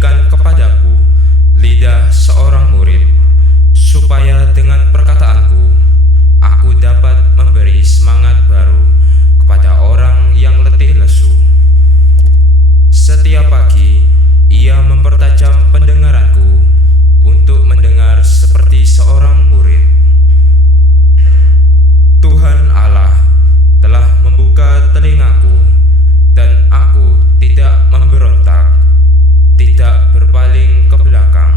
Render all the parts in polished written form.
berikan kepadaku lidah seorang murid, supaya dengan perkataanku aku dapat memberi semangat baru kepada orang yang letih lesu. Setiap pagi ia mempertajam pendengaranku untuk mendengar seperti seorang murid. Tuhan Allah telah membuka telingaku, dan aku tidak memberontak, tidak berpaling ke belakang.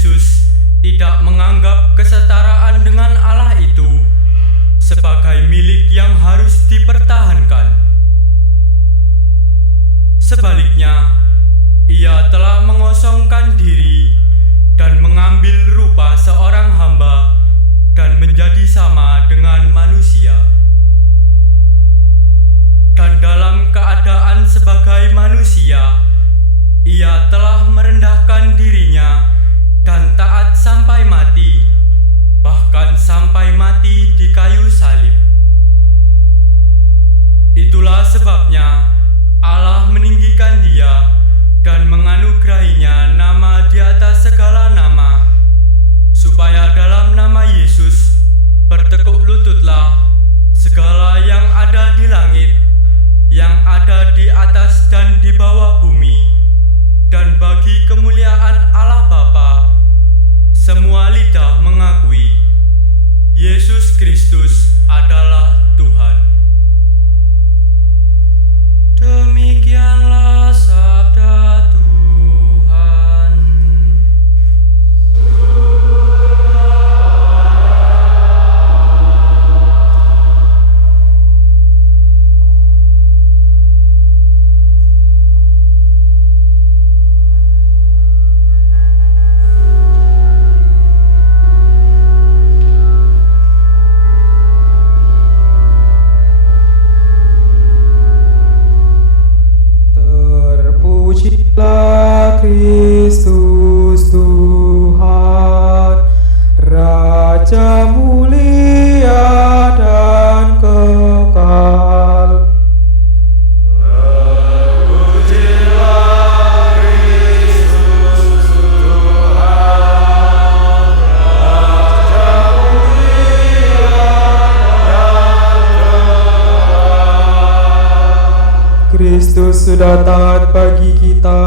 Yesus tidak menganggap kesetaraan dengan Allah itu sebagai milik yang harus dipertahankan. Sebaliknya, ia telah mengosongkan diri dan mengambil rupa seorang hamba dan menjadi sama dengan manusia. Dan dalam keadaan sebagai manusia, ia telah merendahkan dirinya dan taat sampai mati, bahkan sampai mati di kayu salib. Itulah sebabnya Allah meninggikan dia dan menganugerahinya nama di atas segala nama, supaya dalam nama Yesus bertekuk lututlah segala yang ada di langit, yang ada di atas dan di bawah bumi, dan bagi kemuliaan Allah Bapa, semua lidah mengakui Yesus Kristus adalah Tuhan. Demikianlah sabda Tuhan. Kristus Tuhan, Raja mulia dan kekal. Terpujilah Kristus Tuhan, Raja mulia dan kekal. Kristus sudah taat bagi kita.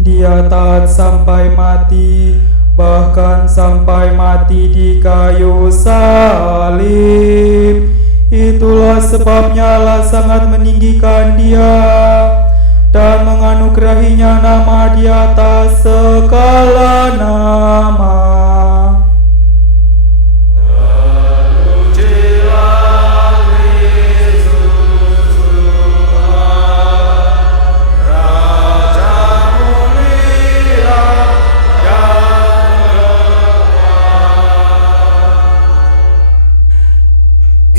Dia taat sampai mati, bahkan sampai mati di kayu salib. Itulah sebabnya Allah sangat meninggikan dia dan menganugerahinya nama di atas segala nama.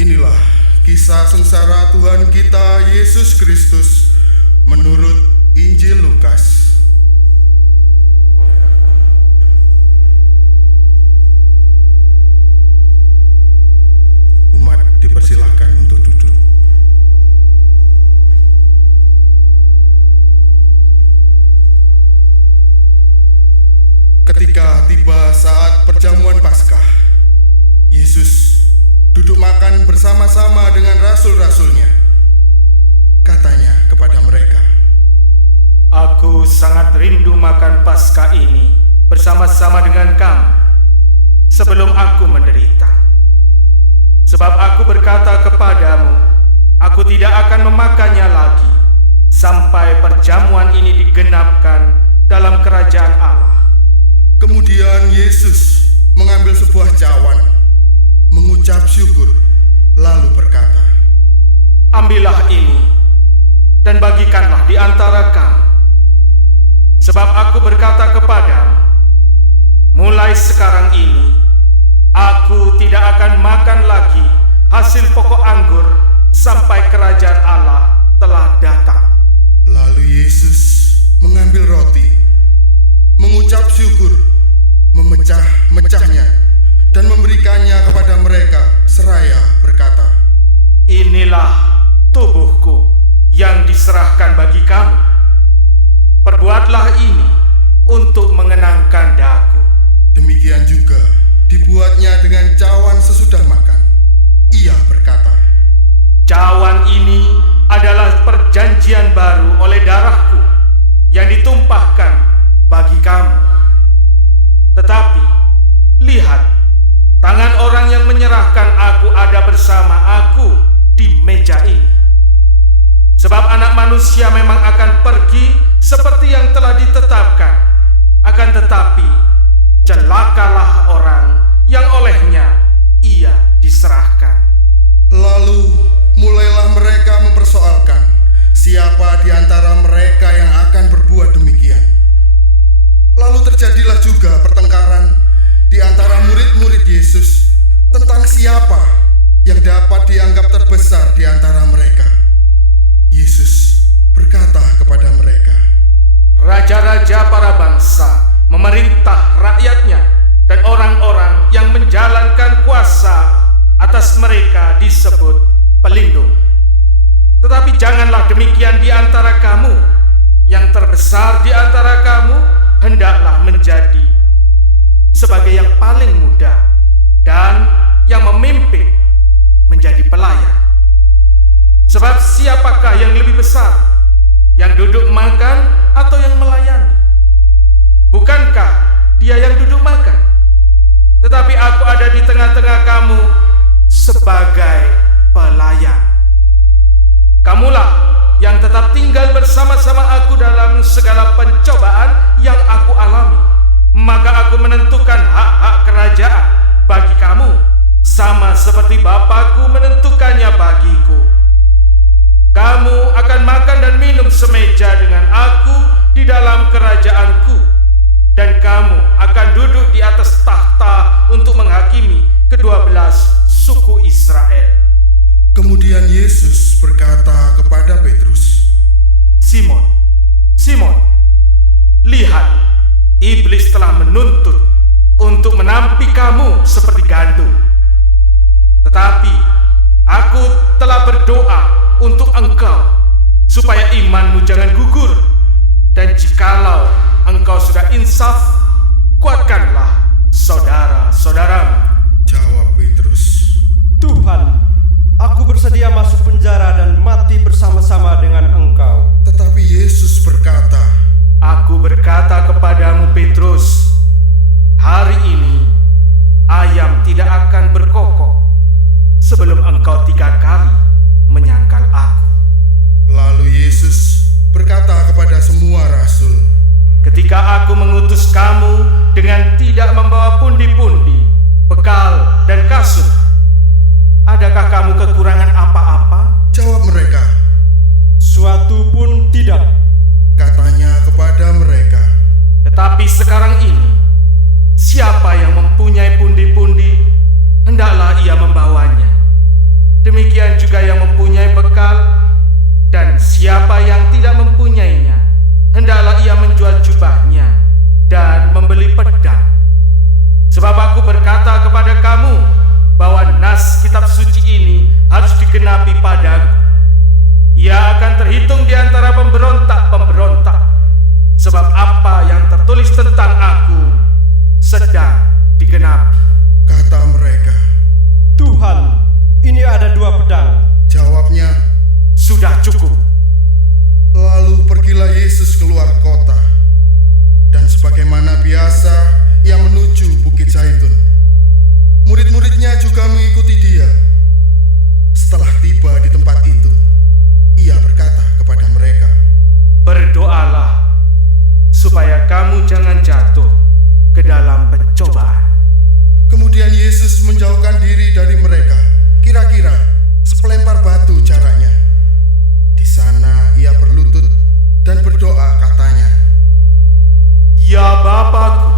Inilah kisah sengsara Tuhan kita Yesus Kristus menurut Injil Lukas. Umat dipersilahkan untuk duduk. Ketika tiba saat perjamuan Paskah, Yesus duduk makan bersama-sama dengan rasul-rasulnya. Katanya kepada mereka, "Aku sangat rindu makan Paskah ini bersama-sama dengan kamu sebelum aku menderita. Sebab aku berkata kepadamu, aku tidak akan memakannya lagi sampai perjamuan ini digenapkan dalam kerajaan Allah." Kemudian Yesus mengambil sebuah cawan, mengucap syukur, lalu berkata, "Ambillah ini dan bagikanlah di antara kamu. Sebab aku berkata kepadamu, mulai sekarang ini aku tidak akan makan lagi hasil pokok anggur sampai kerajaan Allah telah datang." Lalu Yesus mengambil roti, mengucap syukur, memecah-mecahnya, dan memberikannya kepada mereka seraya berkata, "Inilah tubuhku yang diserahkan bagi kamu. Perbuatlah ini untuk mengenangkan daku." Demikian juga dibuatnya dengan cawan sesudah makan. Ia berkata, "Cawan ini adalah perjanjian baru oleh darahku yang ditumpahkan bagi kamu. Tetapi lihat, tangan orang yang menyerahkan aku ada bersama aku di meja ini. Sebab Anak Manusia memang akan pergi seperti yang telah ditetapkan. Akan tetapi celakalah orang yang olehnya ia diserahkan. Lalu mulailah mereka mempersoalkan siapa di antara mereka yang akan berbuat demikian. Lalu terjadilah juga pertengkaran di antara murid-murid Yesus tentang siapa yang dapat dianggap terbesar di antara mereka. Yesus berkata kepada mereka, Raja-raja para bangsa memerintah rakyatnya, dan orang-orang yang menjalankan kuasa atas mereka disebut pelindung. Tetapi janganlah demikian di antara kamu. Yang terbesar di antara kamu hendaklah menjadi sebagai yang paling muda, dan yang memimpin menjadi pelayan. Sebab siapakah yang lebih besar, yang duduk makan atau yang melayani? Bukankah dia yang duduk makan? Tetapi aku ada di tengah-tengah kamu sebagai pelayan. Kamulah yang tetap tinggal bersama-sama aku dalam segala pencobaan yang aku alami. Maka aku menentukan hak-hak kerajaan bagi kamu, sama seperti Bapakku menentukannya bagiku. Kamu akan makan dan minum semeja dengan aku di dalam kerajaanku, dan kamu akan duduk di atas tahta untuk menghakimi ke-12 suku Israel. Kemudian Yesus berkata kepada Petrus, Simon, Simon, lihat, iblis telah menuntut untuk menampi kamu seperti gandum. Tetapi aku telah berdoa untuk engkau, supaya imanmu jangan gugur. Dan jikalau engkau sudah insaf, kuatkanlah saudara-saudaramu. Jawab Petrus, Tuhan, aku bersedia masuk penjara dan mati bersama-sama dengan Engkau. tetapi Yesus berkata, Aku berkata kepadamu Petrus, hari ini ayam tidak akan berkokok sebelum engkau 3 kali menyangkal aku. Lalu Yesus berkata kepada semua rasul, Ketika aku mengutus kamu dengan tidak membawa pundi-pundi, bekal dan kasut, adakah kamu kekurangan apa-apa? Jawab mereka. Suatu pun tidak. Katanya kepada mereka, Tetapi sekarang ini, siapa yang mempunyai pundi-pundi, hendaklah ia membawanya. Demikian juga yang mempunyai bekal, dan siapa yang tidak mempunyainya, hendaklah ia menjual jubahnya dan membeli pedang. Sebab aku berkata kepada kamu bahwa nas kitab suci ini harus digenapi padaku. Ia akan terhitung di antara pemberontak-pemberontak, sebab apa yang tertulis tentang aku sedang digenapi. kata mereka. Tuhan, ini ada 2 pedang. Jawabnya, Sudah cukup. lalu pergilah Yesus keluar kota, dan sebagaimana biasa ia menuju Bukit Zaitun. Murid-muridnya juga mengikuti dia. Setelah tiba di tempat itu, ia berkata kepada mereka, Berdoalah supaya kamu jangan jatuh ke dalam pencobaan. Kemudian Yesus menjauhkan diri dari mereka, kira-kira sepelempar batu jaraknya. Di sana ia berlutut dan berdoa, katanya, Ya Bapakku,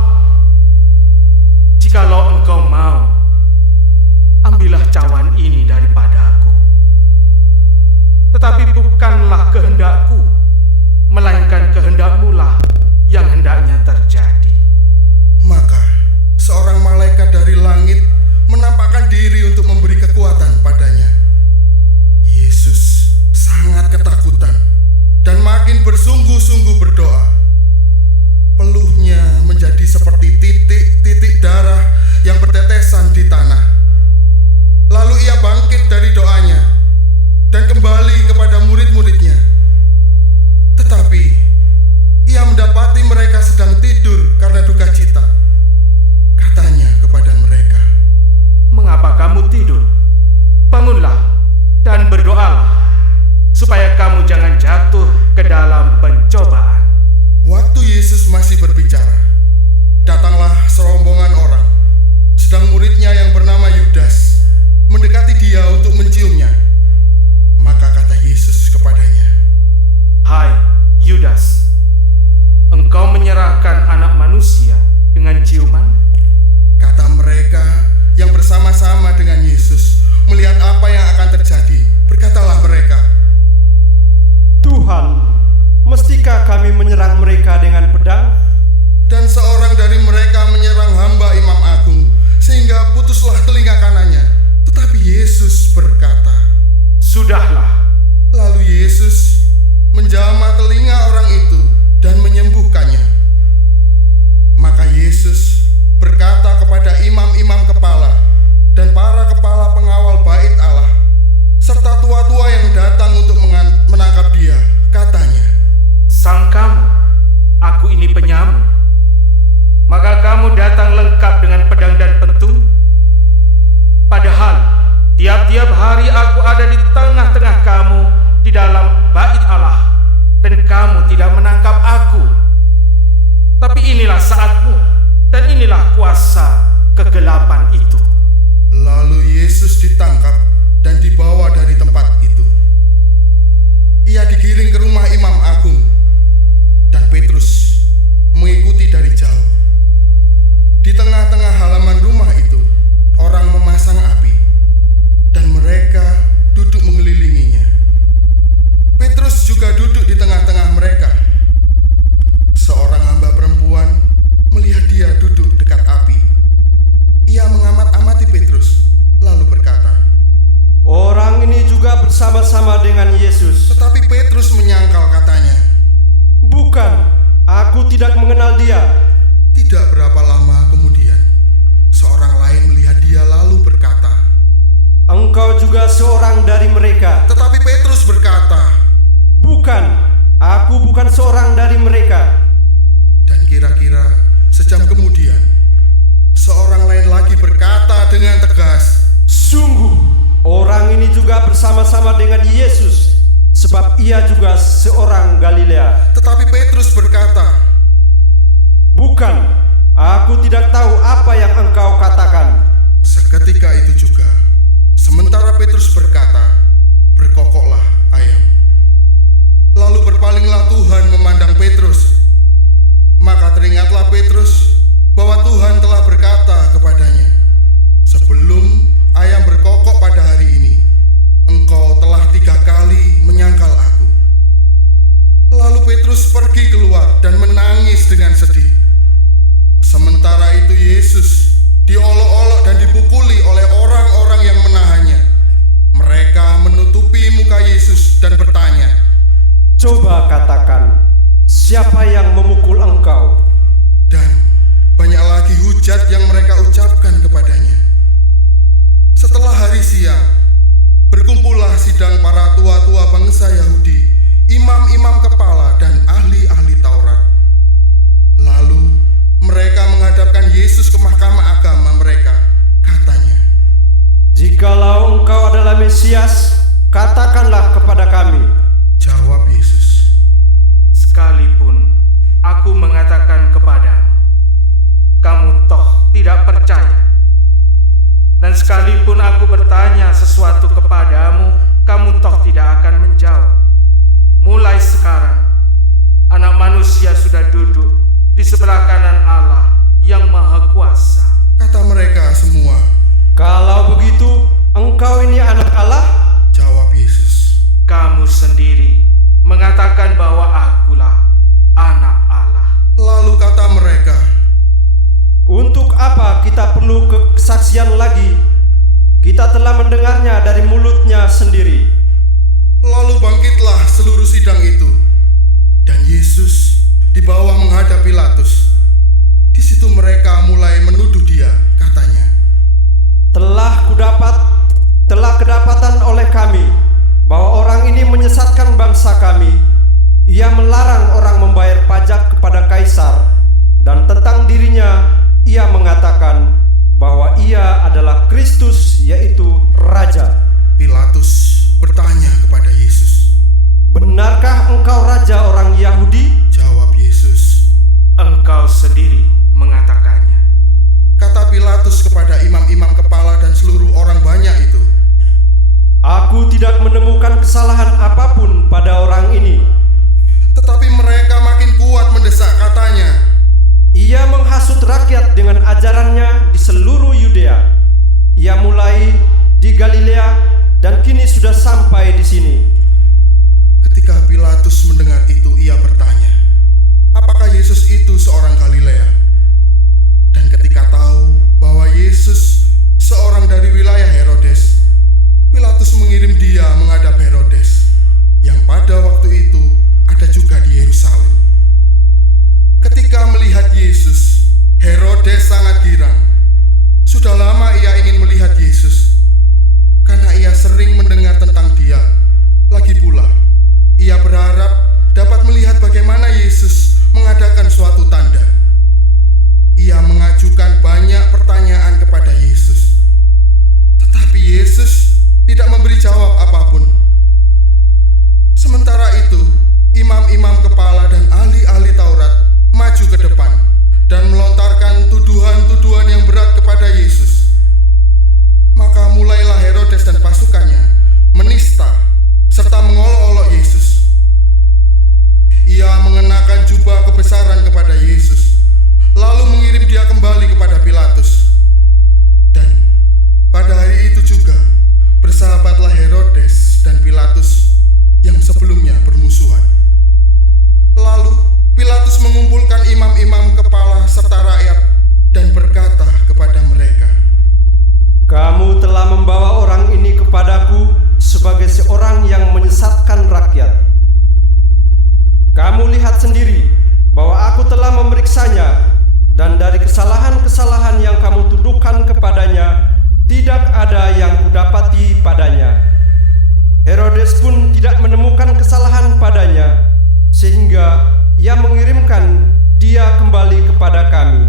jikalau engkau mau, ambillah cawan ini daripadaku. Tetapi bukanlah kehendakku, melainkan kehendak kami menyerang mereka dengan pedang, Dan seorang dari mereka menyerang hamba Imam Agung, sehingga putuslah telinga kanannya. Tetapi Yesus berkata, Sudahlah, lalu Yesus menjamah telinga orang itu dan menyembuhkannya. Maka Yesus berkata kepada imam-imam kepala dan para kepala pengawal bait Allah, serta tua-tua yang datang untuk menangkap dia, katanya, sang kamu, aku ini penyamun. Maka kamu datang lengkap dengan pedang dan pentung. Padahal tiap-tiap hari aku ada di tengah-tengah kamu di dalam bait Allah, dan kamu tidak menangkap aku. Tapi inilah saatmu, dan inilah kuasa kegelapan itu. Lalu Yesus ditangkap dan dibawa dari tempat itu. Ia digiring ke rumah Imam Agung, dan Petrus mengikuti dari jauh. Di tengah-tengah halaman rumah itu, orang memasang api, dan mereka duduk mengelilinginya. Petrus juga duduk di tengah-tengah mereka. Seorang hamba perempuan melihat dia duduk dekat api. Ia mengamat-amati Petrus, lalu berkata, orang ini juga bersama-sama dengan Yesus. tetapi Petrus menyangkal katanya. Bukan, aku tidak mengenal dia. Tidak berapa lama kemudian, seorang lain melihat dia lalu berkata, Engkau juga seorang dari mereka. tetapi Petrus berkata, Bukan, aku bukan seorang dari mereka. dan kira-kira sejam kemudian, seorang lain lagi berkata dengan tegas, Sungguh, orang ini juga bersama-sama dengan Yesus, sebab ia juga seorang Galilea. tetapi Petrus berkata, Bukan, aku tidak tahu apa yang engkau katakan. seketika itu juga, sementara Petrus berkata, berkokoklah ayam. Lalu berpalinglah Tuhan memandang Petrus. Maka teringatlah Petrus bahwa Tuhan telah berkata kepadanya, sebelum ayam berkokok pada hari ini, engkau telah 3 kali menyangkal aku. Lalu Petrus pergi keluar dan menangis dengan sedih. Sementara itu Yesus diolok-olok dan dipukuli oleh orang-orang yang menahannya. Mereka menutupi muka Yesus dan bertanya, Coba katakan, siapa yang memukul engkau? dan banyak lagi hujat yang mereka ucapkan kepadanya. Setelah hari siang, berkumpullah sidang para tua-tua bangsa Yahudi, imam-imam kepala dan ahli-ahli Taurat. Lalu mereka menghadapkan Yesus ke mahkamah agama mereka, katanya, Jikalau engkau adalah Mesias, katakanlah kepada kami. Jawab Yesus, Sekalipun aku mengatakan kepadamu, kamu toh tidak percaya. Dan sekalipun aku bertanya sesuatu kepadamu, kamu toh tidak akan menjawab. Mulai sekarang, Anak Manusia sudah duduk di sebelah kanan Allah yang Maha Kuasa. kata mereka semua. Kalau begitu, engkau ini anak Allah? Jawab Yesus, Kamu sendiri mengatakan bahwa akulah anak Allah. lalu kata mereka, Untuk apa kita perlu kesaksian lagi? Kita telah mendengarnya dari mulutnya sendiri. lalu bangkitlah seluruh sidang itu, dan Yesus dibawa menghadap Pilatus. Di situ mereka mulai menuduh dia, katanya, Telah kedapatan oleh kami bahwa orang ini menyesatkan bangsa kami. Ia melarang orang membayar pajak kepada Kaisar, dan tentang dirinya ia mengatakan bahwa ia adalah Kristus, yaitu Raja. Pilatus bertanya kepada Yesus. Benarkah engkau Raja orang Yahudi? Jawab Yesus. Engkau sendiri mengatakannya. Kata Pilatus kepada imam-imam kepala dan seluruh orang banyak itu, Aku tidak menemukan kesalahan apapun pada orang ini. tetapi mereka makin kuat mendesak, katanya, itu seorang Galilea. Dan ketika tahu bahwa Yesus seorang dari wilayah Herodes, Pilatus mengirim dia menghadap Herodes, yang pada waktu itu ada juga di Yerusalem. Ketika melihat Yesus, Herodes sangat girang. Sudah lama ia ingin melihat Yesus, karena ia sering mendengar tentang dia. Lagi pula, ia berharap dapat melihat bagaimana Yesus mengadakan suatu tanda. Ia mengajukan banyak pertanyaan kepada Yesus, tetapi Yesus tidak memberi jawab apapun. Sementara itu, imam-imam kepala dan ahli-ahli Taurat maju ke depan dan melontarkan tuduhan-tuduhan yang berat kepada Yesus. Maka mulailah Herodes dan pasukannya menista serta mengolok-olok Yesus. Ia mengenakan jubah kebesaran kepada Yesus, lalu mengirim dia kembali kepada Pilatus. Dan pada hari itu juga bersahabatlah Herodes dan Pilatus yang sebelumnya bermusuhan. Lalu Pilatus mengumpulkan imam-imam kepala serta rakyat dan berkata kepada mereka, Kamu telah membawa orang ini kepadaku sebagai seorang yang menyesatkan rakyat. Kamu lihat sendiri bahwa aku telah memeriksanya, dan dari kesalahan-kesalahan yang kamu tuduhkan kepadanya, tidak ada yang kudapati padanya. Herodes pun tidak menemukan kesalahan padanya, sehingga ia mengirimkan dia kembali kepada kami.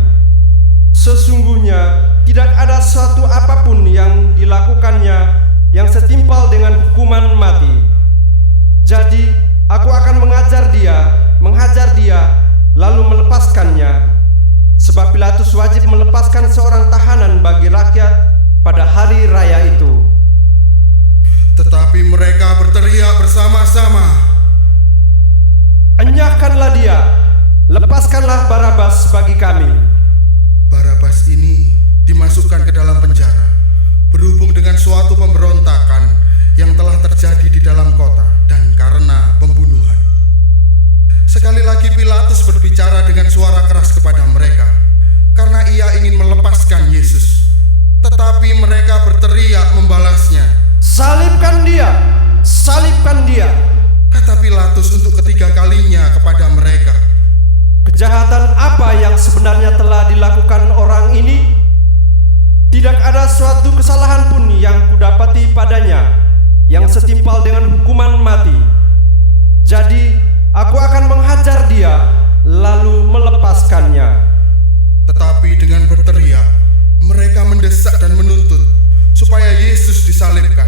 Sesungguhnya tidak ada suatu apapun yang dilakukannya yang setimpal dengan hukuman mati. Jadi aku akan menghajar dia, lalu melepaskannya. Sebab Pilatus wajib melepaskan seorang tahanan bagi rakyat pada hari raya itu. Tetapi mereka berteriak bersama-sama, Enyahkanlah dia, lepaskanlah Barabas bagi kami. Barabas ini dimasukkan ke dalam penjara berhubung dengan suatu pemberontakan yang telah terjadi di dalam kota dan karena pembunuhan. Sekali lagi Pilatus berbicara dengan suara keras kepada mereka karena ia ingin melepaskan Yesus. Tetapi mereka berteriak membalasnya, Salibkan dia, salibkan dia. kata Pilatus untuk ketiga kalinya kepada mereka. Kejahatan apa yang sebenarnya telah dilakukan orang ini? Tidak ada suatu kesalahan pun yang kudapati padanya yang setimpal dengan hukuman mati. Jadi aku akan menghajar dia, lalu melepaskannya. Tetapi dengan berteriak, mereka mendesak dan menuntut supaya Yesus disalibkan.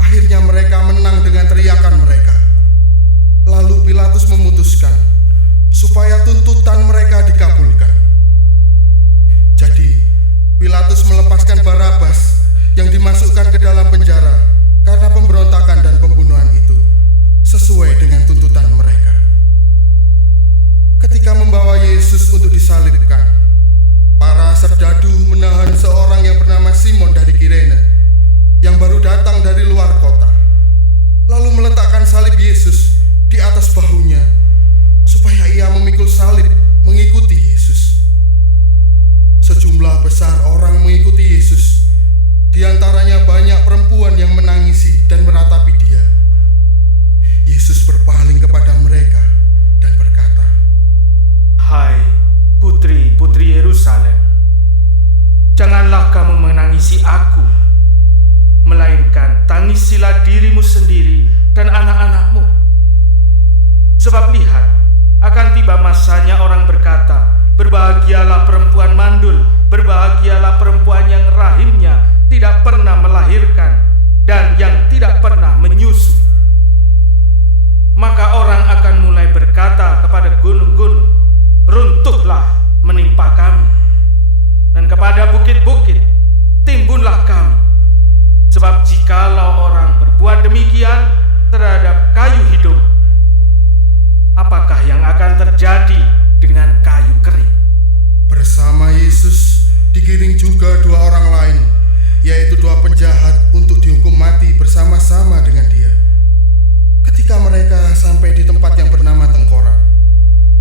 Akhirnya mereka menang dengan teriakan mereka. Lalu Pilatus memutuskan supaya tuntutan mereka dikabulkan. Jadi Pilatus melepaskan Barabas yang dimasukkan ke dalam penjara karena pemberontakan dan pembunuhan itu, sesuai dengan tuntutan mereka. Ketika membawa Yesus untuk disalibkan, para serdadu menahan seorang yang bernama Simon dari Kirene yang baru datang dari luar kota, lalu meletakkan salib Yesus di atas bahunya supaya ia memikul salib mengikuti Yesus. Sejumlah besar orang mengikuti Yesus, di antaranya banyak perempuan yang menangisi dan meratapi dia. Yesus berpaling kepada mereka dan berkata, Hai putri-putri Yerusalem, janganlah kamu menangisi aku, melainkan tangisilah dirimu sendiri dan anak-anakmu. Sebab lihat, akan tiba masanya orang berkata, berbahagialah perempuan mandul, berbahagialah perempuan yang rahimnya tidak pernah melahirkan dan yang tidak pernah menyusui. Maka orang akan mulai berkata kepada gunung-gunung, runtuhlah menimpa kami, dan kepada bukit-bukit, timbunlah kami. Sebab jikalau orang berbuat demikian terhadap kayu hidup, apakah yang akan terjadi dengan kayu kering? bersama Yesus digiring juga dua orang lain, yaitu dua penjahat untuk dihukum mati bersama-sama dengan dia. Ketika mereka sampai di tempat yang bernama Tengkorak,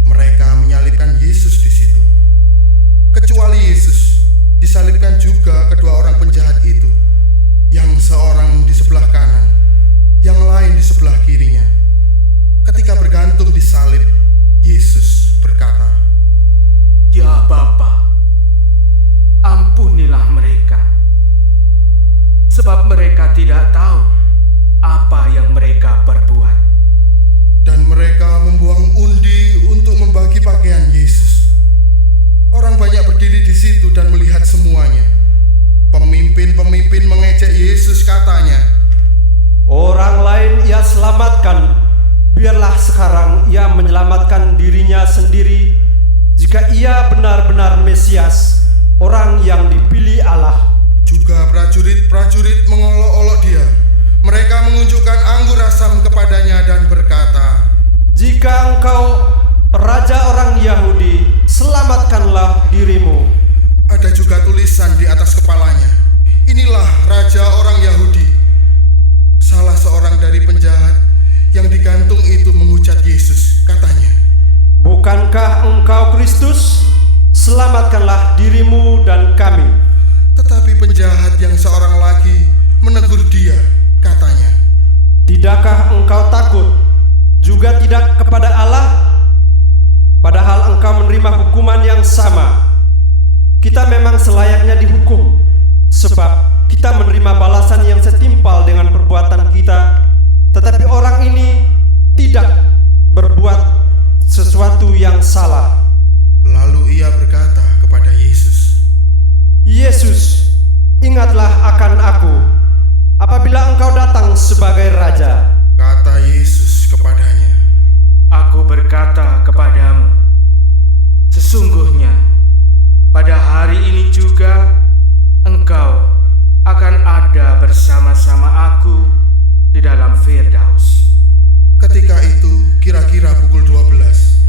mereka mempersembahkan dirinya sendiri jika ia benar-benar Mesias, orang yang dipilih Allah. Juga prajurit-prajurit mengolok-olok dia. Mereka mengunjukkan anggur asam kepadanya dan berkata, "Jika engkau raja orang Yahudi, selamatkanlah dirimu." Ada juga tulisan di atas kepalanya, "Inilah raja orang Yahudi." Salah seorang dari penjahat yang digantung itu menghujat Yesus, katanya, "Bukankah engkau Kristus? Selamatkanlah dirimu dan kami." Tetapi penjahat yang seorang lagi menegur dia, katanya, "Tidakkah engkau takut juga tidak kepada Allah? Padahal engkau menerima hukuman yang sama. Kita memang selayaknya dihukum, sebab kita menerima balasan yang setimpal dengan perbuatan kita. Tetapi orang ini tidak berbuat sesuatu yang salah." Lalu ia berkata kepada Yesus, "Yesus, ingatlah akan aku apabila engkau datang sebagai raja." Kata Yesus kepadanya, Aku berkata kepadamu, sesungguhnya pada hari ini juga engkau akan ada bersama-sama aku di dalam Firdaus. Ketika itu kira-kira pukul 12.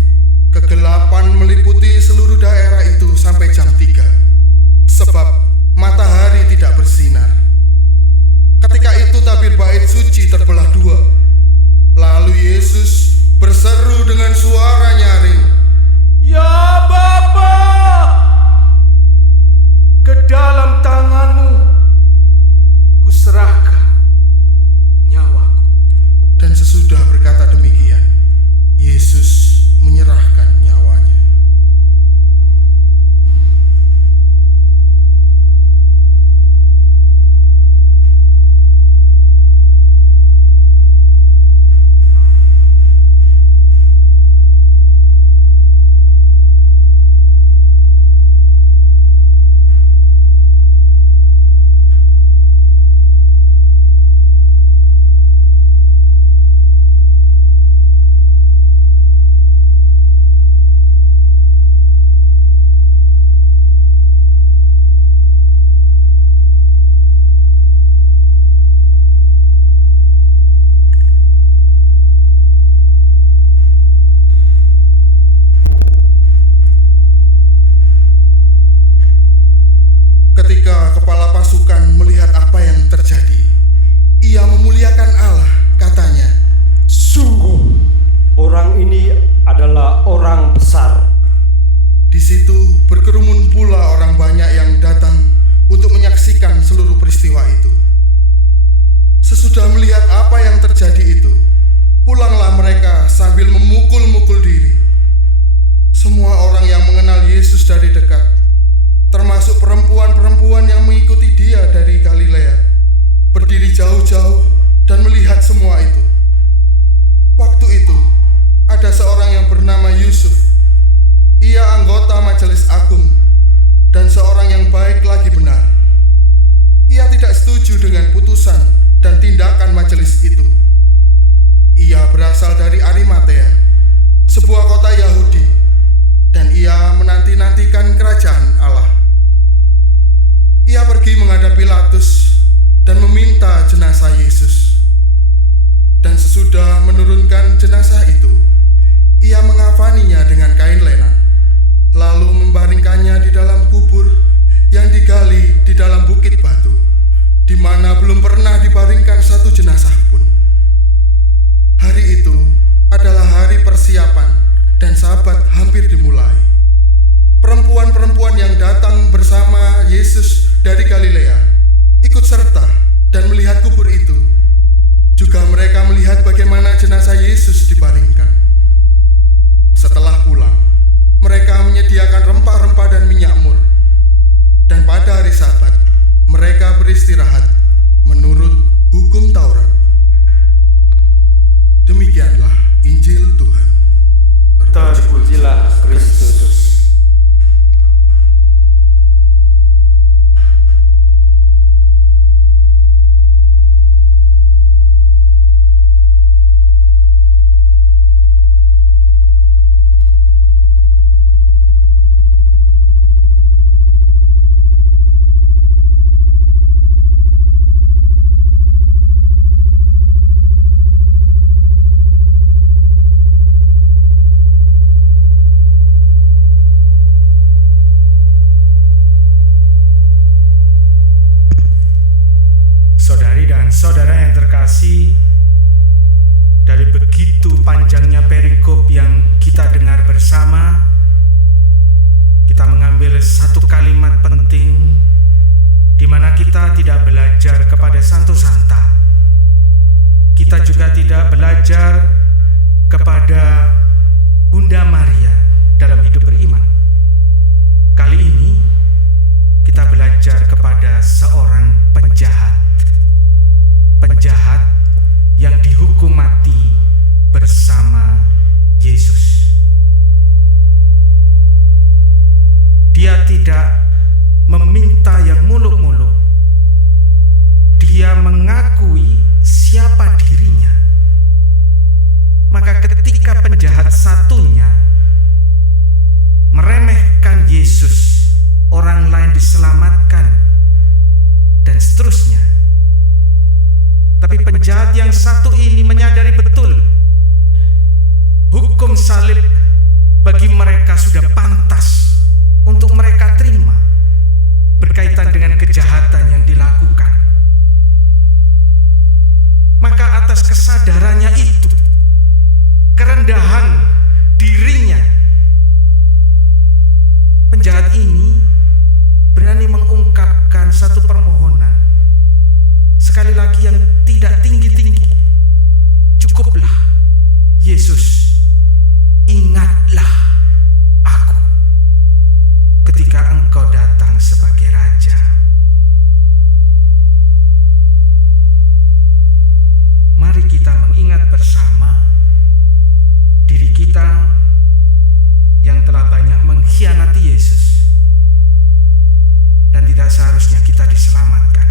Kegelapan meliputi seluruh daerah itu sampai jam 3, sebab matahari tidak bersinar. Ketika itu tabir bait suci terbelah dua. Lalu Yesus berseru dengan suara nyaring, Ya Bapa, ke dalam tanganmu kuserahkan nyawaku. dan sesudah berkata demikian, Yesus menyerahkan nyawanya. Ketika kepala pasukan melihat apa yang terjadi, ia memuliakan Allah, katanya, "Sungguh, orang ini adalah orang besar." Di situ berkerumun pula orang banyak yang datang untuk menyaksikan seluruh peristiwa itu. Sesudah melihat apa yang terjadi itu, pulanglah mereka sambil memukul-mukul diri. Semua orang yang mengenal Yesus dari dekat, termasuk perempuan-perempuan yang mengikuti dia dari Galilea, berdiri jauh-jauh dan melihat semua itu. Waktu itu, ada seorang yang bernama Yusuf. Ia anggota majelis agung dan seorang yang baik lagi benar. Ia tidak setuju dengan putusan dan tindakan majelis itu. Ia berasal dari Arimatea, sebuah kota Yahudi, dan ia menanti-nantikan kerajaan Allah. Ia pergi menghadap Pilatus dan meminta jenazah Yesus. Dan sesudah menurunkan jenazah itu, ia mengafaninya dengan kain lenan, lalu membaringkannya di dalam kubur yang digali di dalam bukit batu, di mana belum pernah dibaringkan satu jenazah pun. Hari itu adalah hari persiapan dan Sabat hampir dimulai. Perempuan-perempuan yang datang bersama Yesus dari Galilea ikut serta dan melihat kubur itu. Juga mereka melihat bagaimana jenazah Yesus dibaringkan. Setelah pulang, mereka menyediakan rempah-rempah dan minyak mur. Dan pada hari Sabat, mereka beristirahat menurut hukum Taurat. Demikianlah Injil Tuhan. Terpujilah Kristus. saudara yang terkasih, dari begitu panjangnya perikop yang kita dengar bersama, kita mengambil satu kalimat penting di mana kita tidak belajar kepada Santo Santa. Kita juga tidak belajar kepada Bunda Maria dalam hidup beriman. Kali ini kita belajar kepada seorang penjahat. Penjahat yang dihukum mati bersama Yesus. Dia tidak meminta yang muluk-muluk. Dia mengakui siapa dirinya. Maka ketika penjahat satunya meremehkan Yesus, orang lain diselamatkan, dan seterusnya. Tapi penjahat yang satu ini menyadari betul hukum salib bagi mereka sudah pantas untuk mereka terima berkaitan dengan kejahatan yang dilakukan. Maka atas kesadarannya itu, kerendahan dirinya, penjahat ini berani mengungkapkan satu permohonan. Sekali lagi yang tidak tinggi-tinggi. Cukuplah, Yesus, ingatlah aku ketika Engkau datang sebagai Raja. Mari kita mengingat bersama diri kita yang telah banyak mengkhianati Yesus dan tidak seharusnya kita diselamatkan.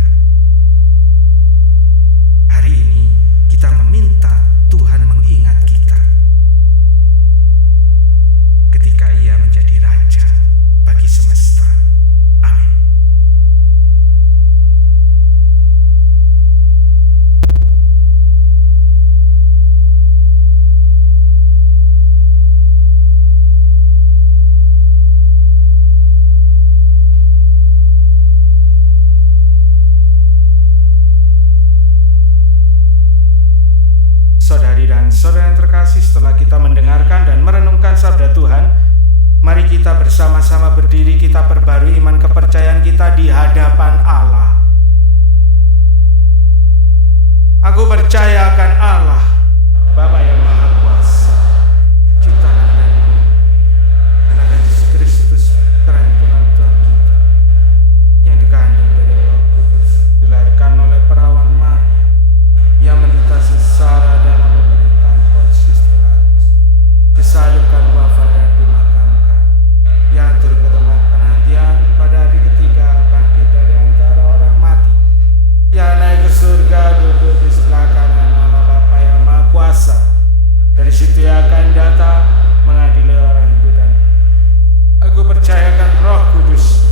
Hari ini kita meminta Tuhan mengingat kita ketika Ia menjadi Raja bagi semesta. Amin. Saudari dan saudara yang terkasih, setelah kita mendengarkan dan merenungkan sabda Tuhan, mari kita bersama-sama berdiri, kita perbarui iman kepercayaan kita di hadapan Allah. Aku percaya akan Allah, Bapa yang Maha Kuasa, ciptaan dan akan Yesus Kristus, Tuhan Tuhan kita, yang dikandung dari Roh Kudus, dilahirkan oleh perawan Maria, yang menderita sengsara dalam pemerintahan Pontius Pilatus, disalibkan, wafat dan dimakamkan, yang turun ke tempat penantian, pada hari ketiga bangkit dari antara orang mati, yang naik ke surga, duduk di sebelah kanan Allah Bapa yang Maha Kuasa. Dari situ Ia akan datang mengadili orang hidup dan mati. Aku percayakan Roh Kudus,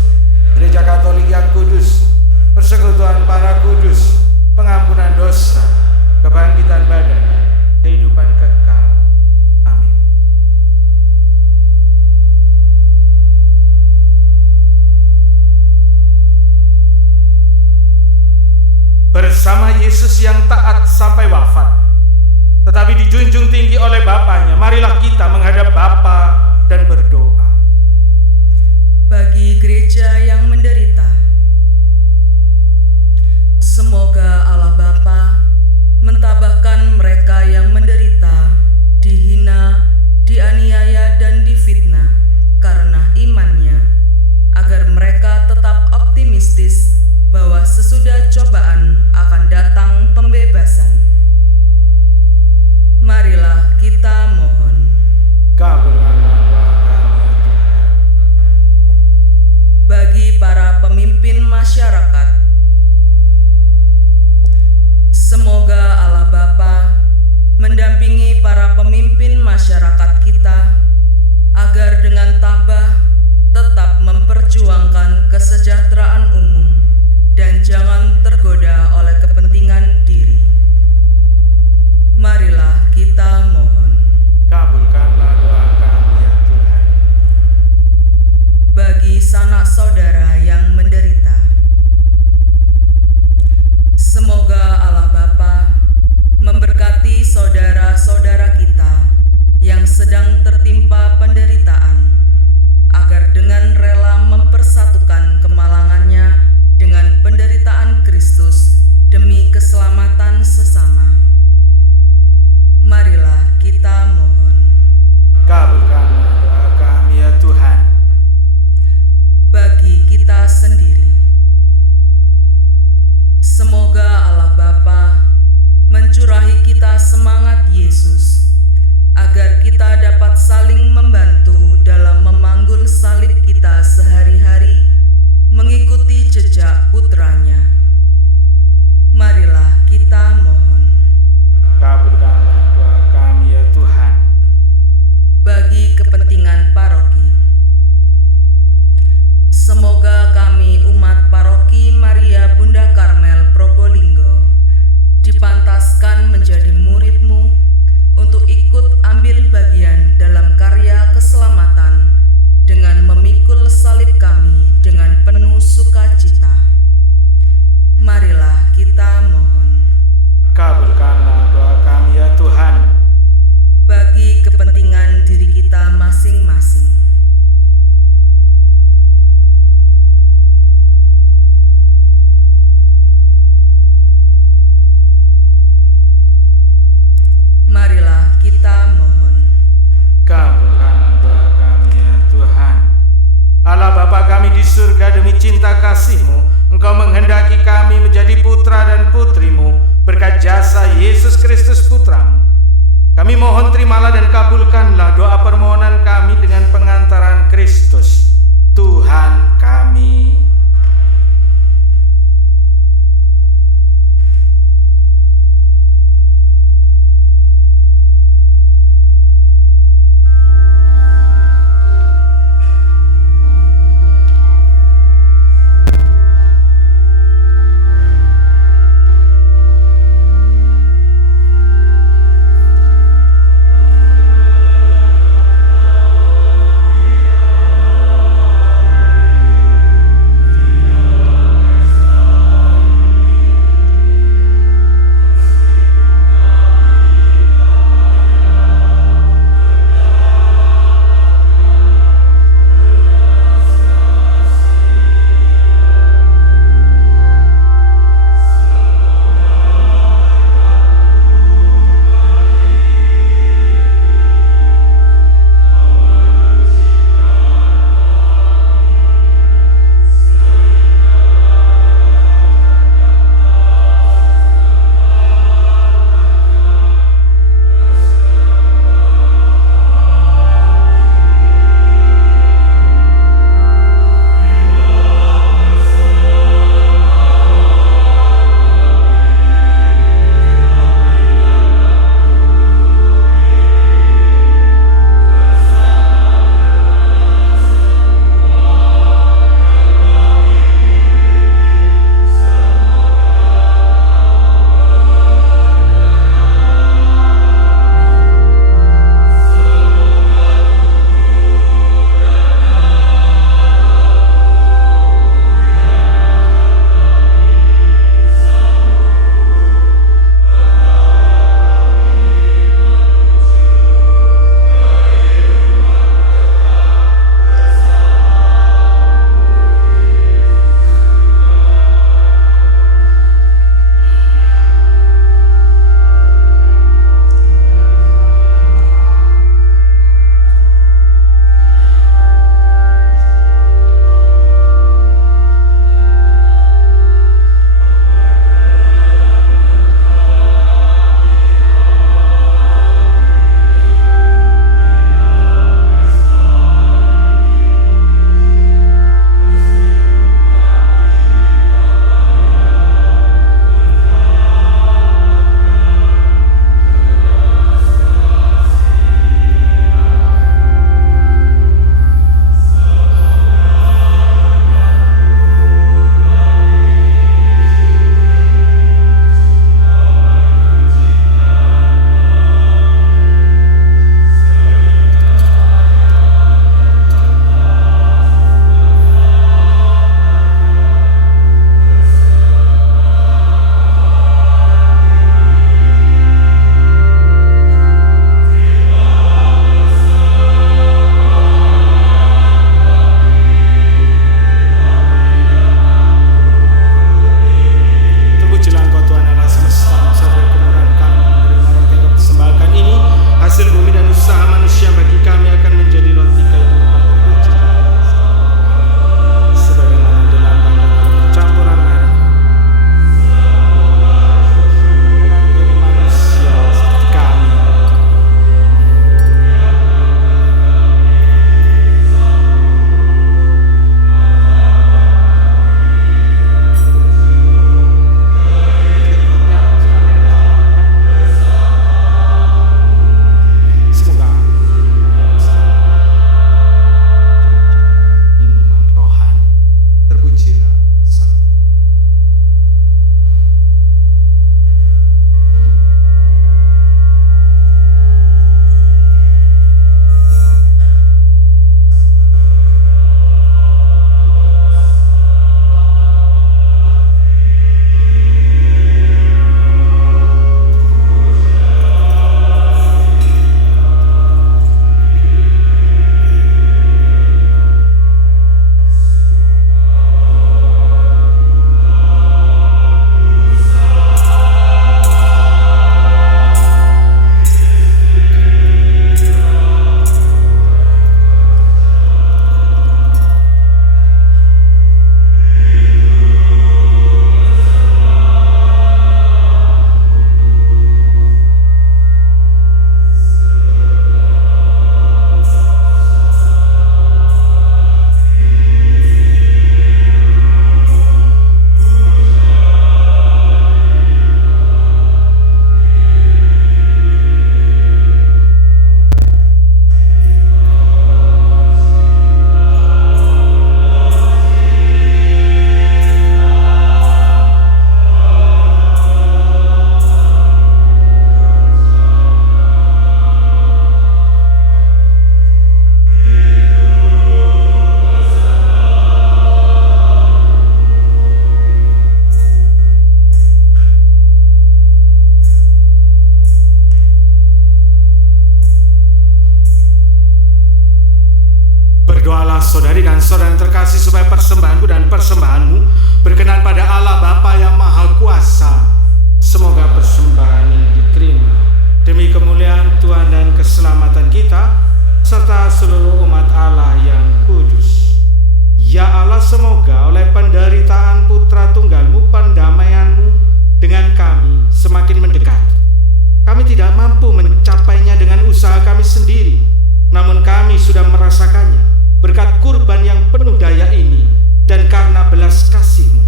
Gereja Katolik yang kudus, persekutuan para kudus, pengampunan dosa, kebangkitan badan, kehidupan kekal. Amin. Bersama Yesus yang taat sampai wafat, tetapi dijunjung tinggi oleh Bapaknya, marilah kita menghadap Bapa dan berdoa. Bagi gereja yang menderita, semoga Allah Bapa mentabahkan mereka yang menderita, dihina, dianiaya, dan difitnah karena imannya, agar mereka tetap optimistis bahwa sesudah cobaan akan datang pembebasan. Marilah kita mohon. Kabulkanlah doa kami. Bagi para pemimpin masyarakat, semoga Allah Bapa mendampingi para pemimpin masyarakat kita agar dengan tabah tetap memperjuangkan kesejahteraan umum dan jangan tergoda oleh kepentingan diri. Marilah kita mohon. Kabulkanlah doa kami ya Tuhan. Bagi sanak saudara yang menderita, semoga Allah Allah Bapa kami di surga, demi cinta kasih-Mu, Engkau menghendaki kami menjadi putra dan putri-Mu berkat jasa Yesus Kristus Putra-Mu. Kami mohon terimalah dan kabulkanlah doa permohonan kami dengan pengantaran Kristus, Tuhan kami. Berdoalah saudari dan saudara yang terkasih supaya persembahanku dan persembahanmu berkenan pada Allah Bapa yang Maha Kuasa. Semoga persembahan ini diterima demi kemuliaan Tuhan dan keselamatan kita serta seluruh umat Allah yang kudus. Ya Allah, semoga oleh penderitaan putra tunggalmu pendamaianmu dengan kami semakin mendekat. Kami tidak mampu mencapainya dengan usaha kami sendiri, namun kami sudah merasakannya berkat kurban yang penuh daya ini dan karena belas kasih-Mu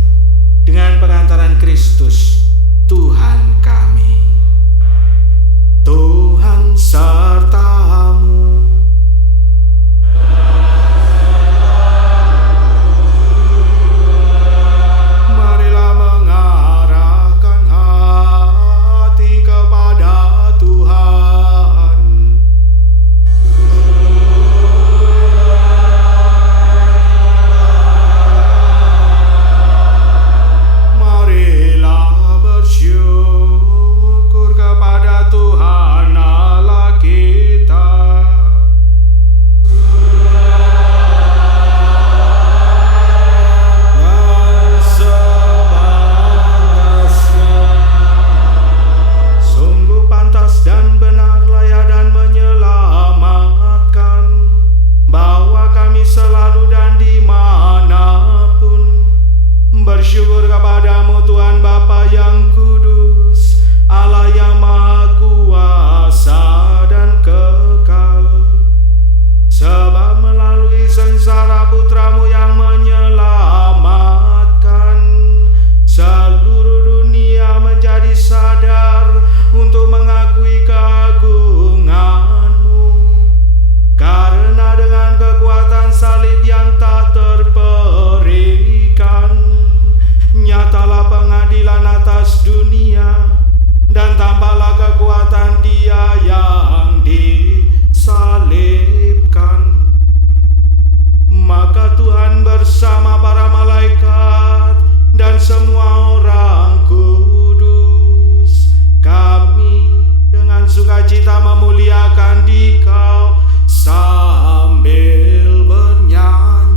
dengan pengantaran Kristus Tuhan kami. Tuhan sertamu. Marilah mengarahkan hati kepada Tuhan. Marilah bersyukur kepada Tuhan Allah kita. Dan sepantasnya, sungguh pantas dan benar, layak dan menyelamatkan, bahwa kami selalu dan dimanapun bersyukur kepadamu Tuhan Bapa yang kudus, Allah yang Maha Kuasa dan kekal. Sebab melalui sengsara putramu yang menyelamatkan, seluruh dunia menjadi sadar untuk mengakui keagunganmu. Karena dengan kekuatan salib yang tak terperikan, nyatalah pengadilan atas dunia, dan tampaklah kekuatan Dia yang disalibkan. Maka Tuhan bersama para malaikat dan semua orang kudus, kami dengan sukacita memuliakan Dikau sambil bernyanyi.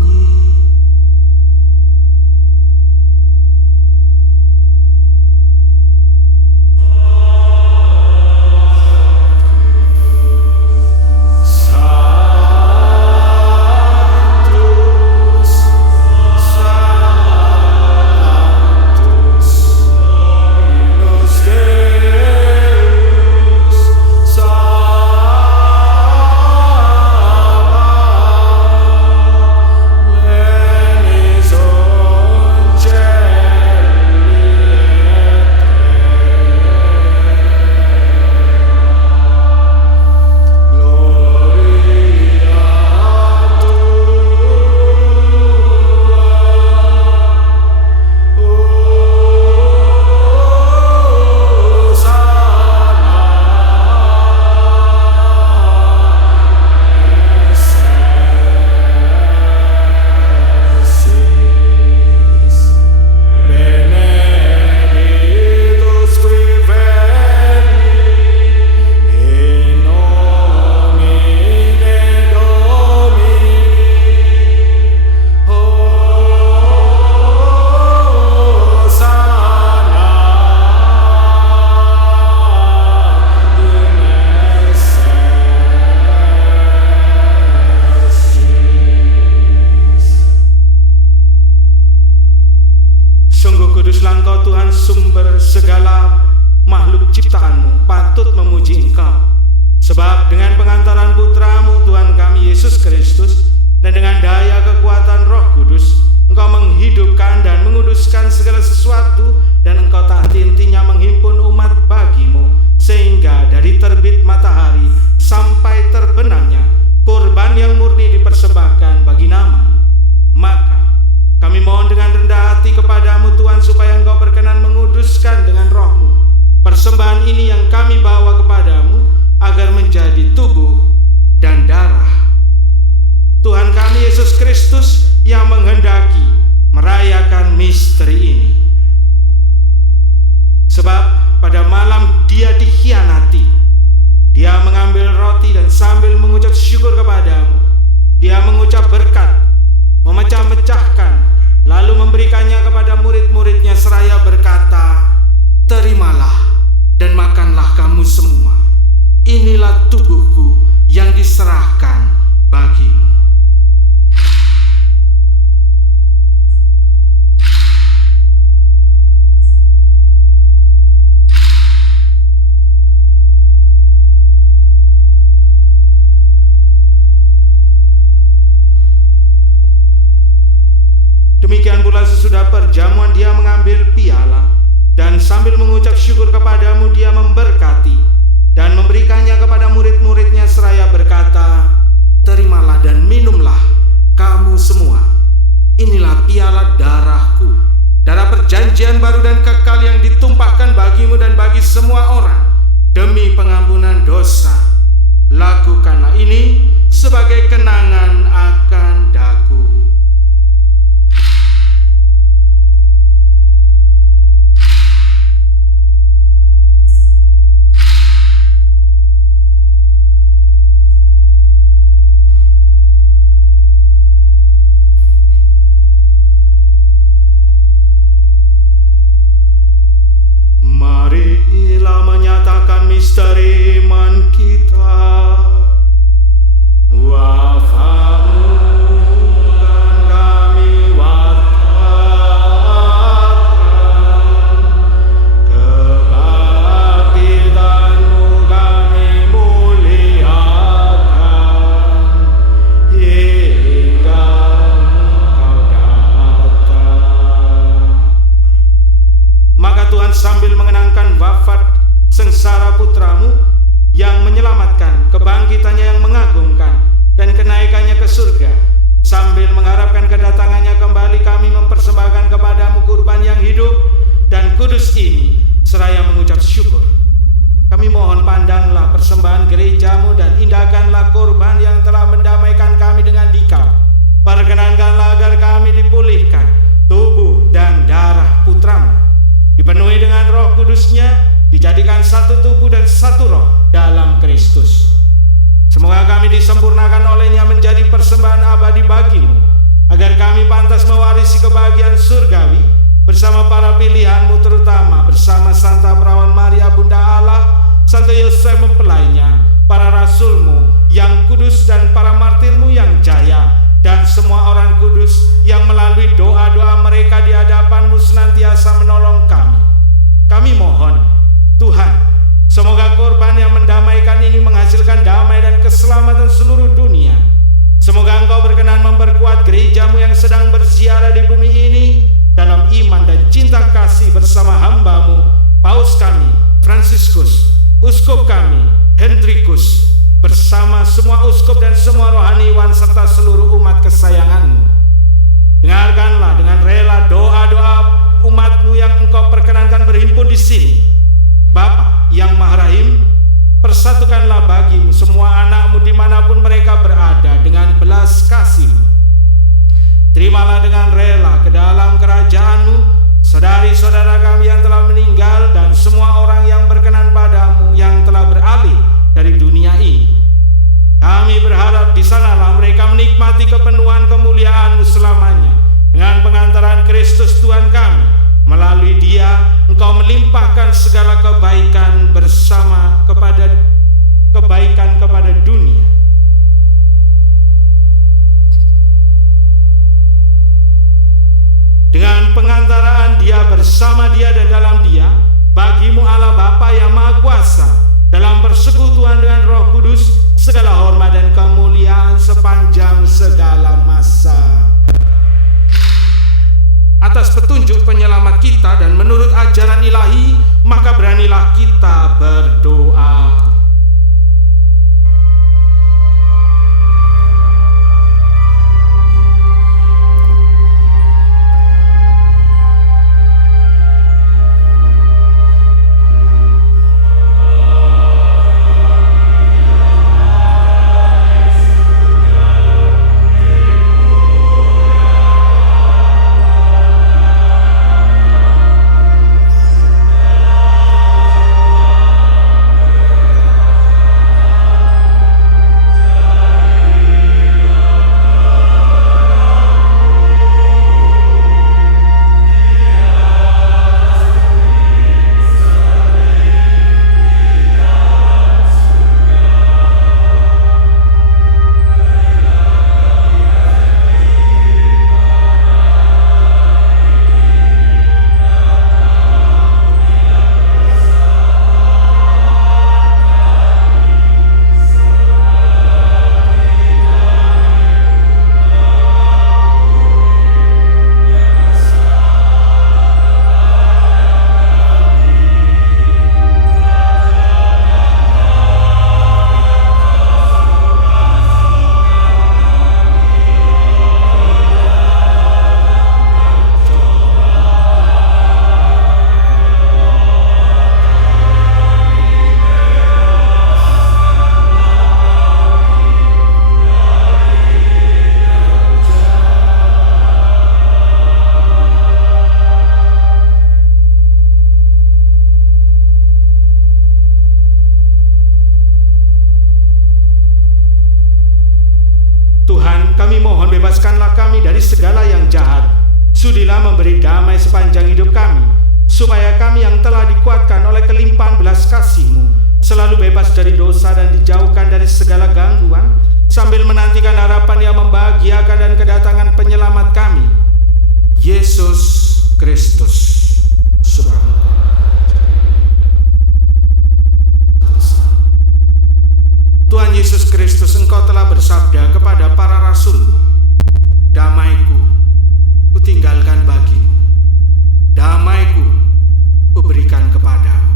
Sungguh kuduslah Engkau Tuhan, sumber segala makhluk ciptaan-Mu patut memuji Engkau. Sebab dengan pengantaran Putra-Mu Tuhan kami Yesus Kristus, dan dengan daya kekuatan Roh Kudus, Engkau menghidupkan dan menguduskan segala sesuatu, dan Engkau tak henti-hentinya menghimpun umat bagi-Mu, sehingga dari terbit matahari sampai terbenamnya korban yang murni dipersembahkan bagi nama-Mu. Maka kami mohon dengan rendah hati kepadamu Tuhan, supaya Engkau berkenan menguduskan dengan Roh-Mu persembahan ini yang kami bawa kepadamu, agar menjadi tubuh dan darah Tuhan kami Yesus Kristus, yang menghendaki merayakan misteri ini. Sebab pada malam Dia dikhianati, Dia mengambil roti dan sambil mengucap syukur kepadamu, Dia mengucap berkat Demikian pula sesudah perjamuan dia mengambil piala, dan sambil mengucap syukur kepadamu dia memberkati dan memberikannya kepada murid-muridnya seraya berkata, "Terimalah dan minumlah kamu semua. Inilah piala darahku, darah perjanjian baru dan kekal yang ditumpahkan bagimu dan bagi semua orang demi pengampunan dosa. Lakukanlah ini sebagai kenangan akan daku." Marilah menyatakan misteri iman kita. Wafamu kan kami wartakan, kebangkitanmu kami muliakan, hingga Engkau datang. Maka Tuhan sambil mengenangkan wafat sengsara putramu yang menyelamatkan, kebangkitannya yang mengagumkan, dan kenaikannya ke surga, sambil mengharapkan kedatangannya kembali, kami mempersembahkan kepadamu kurban yang hidup dan kudus ini seraya mengucap syukur. Kami mohon pandanglah persembahan gerejamu dan indahkanlah kurban yang telah mendamaikan kami dengan Dikau. Perkenankanlah agar kami dipulihkan tubuh dan darah putramu, dipenuhi dengan Roh Kudusnya, dijadikan satu tubuh dan satu roh dalam Kristus. Semoga kami disempurnakan olehnya menjadi persembahan abadi bagimu, agar kami pantas mewarisi kebahagiaan surgawi bersama para pilihanmu, terutama bersama Santa Perawan Maria Bunda Allah, Santo Yosef mempelainya, para rasulmu yang kudus dan para martirmu yang jaya, dan semua orang kudus yang melalui doa-doa mereka di hadapanmu senantiasa menolong kami. Kami mohon, Tuhan, semoga korban yang mendamaikan ini menghasilkan damai dan keselamatan seluruh dunia. Semoga Engkau berkenan memperkuat gerejamu yang sedang berziarah di bumi ini dalam iman dan cinta kasih bersama hambamu, Paus kami, Fransiskus, Uskup kami, Hendrikus, bersama semua uskup dan semua rohaniwan serta seluruh umat kesayanganmu. Dengarkanlah dengan rela doa-doa umatmu yang Engkau perkenankan berhimpun di sini. Bapa yang Maha Rahim, persatukanlah bagimu semua anakmu dimanapun mereka berada dengan belas kasih. Terimalah dengan rela ke dalam kerajaanmu saudari-saudara kami yang telah meninggal dan semua orang yang berkenan padamu yang telah beralih dari dunia ini. Kami berharap di sanalah mereka menikmati kepenuhan kemuliaan-Mu selamanya dengan pengantaran Kristus Tuhan kami. Melalui Dia Engkau melimpahkan segala kebaikan bersama kebaikan kepada dunia. Dengan pengantaraan Dia, bersama Dia dan dalam Dia, bagimu Allah Bapa yang Maha Kuasa, dalam persekutuan dengan Roh Kudus, segala hormat dan kemuliaan sepanjang segala masa. Atas petunjuk penyelamat kita dan menurut ajaran ilahi, maka beranilah kita berdoa. kami dari segala yang jahat. Sudilah memberi damai sepanjang hidup kami, supaya kami yang telah dikuatkan oleh kelimpahan belas kasih-Mu selalu bebas dari dosa dan dijauhkan dari segala gangguan, sambil menantikan harapan yang membahagiakan dan kedatangan penyelamat kami, Yesus Kristus. Tuhan Yesus Kristus, Engkau telah bersabda kepada para rasul-Mu, damai-Ku Kutinggalkan bagimu, damai-Ku Kuberikan kepadamu.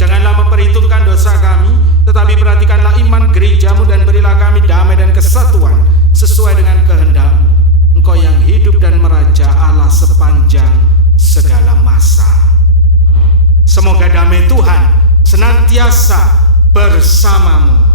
Janganlah memperhitungkan dosa kami, tetapi perhatikanlah iman gereja-Mu dan berilah kami damai dan kesatuan sesuai dengan kehendak-Mu. Engkau yang hidup dan meraja Allah sepanjang segala masa. Semoga damai Tuhan senantiasa bersamamu.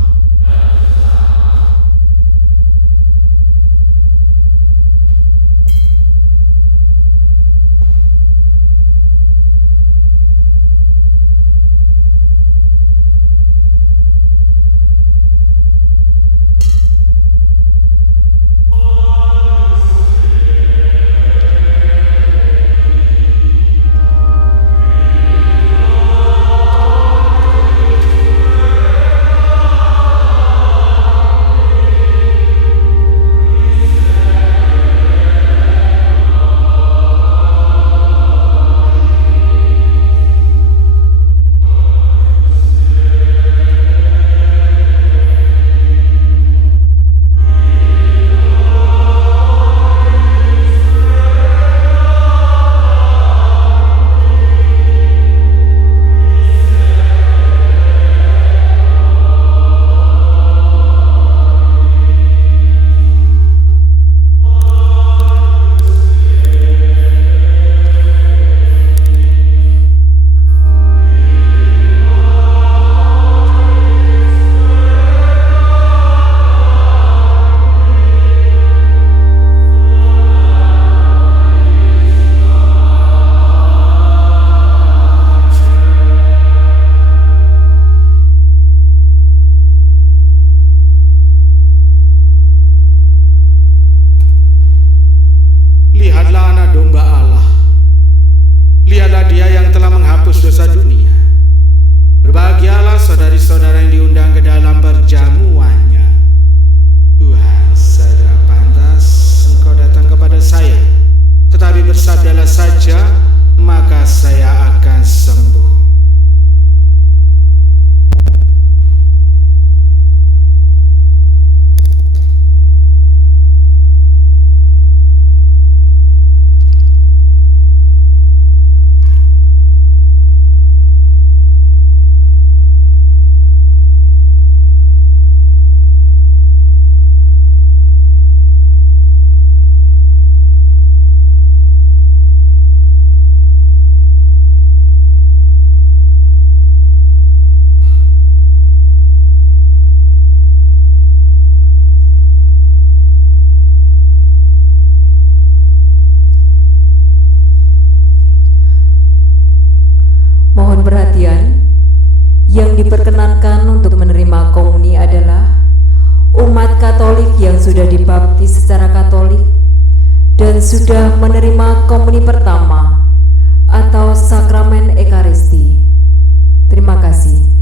Yang diperkenankan untuk menerima komuni adalah umat Katolik yang sudah dibaptis secara Katolik dan sudah menerima komuni pertama atau sakramen Ekaristi. Terima kasih.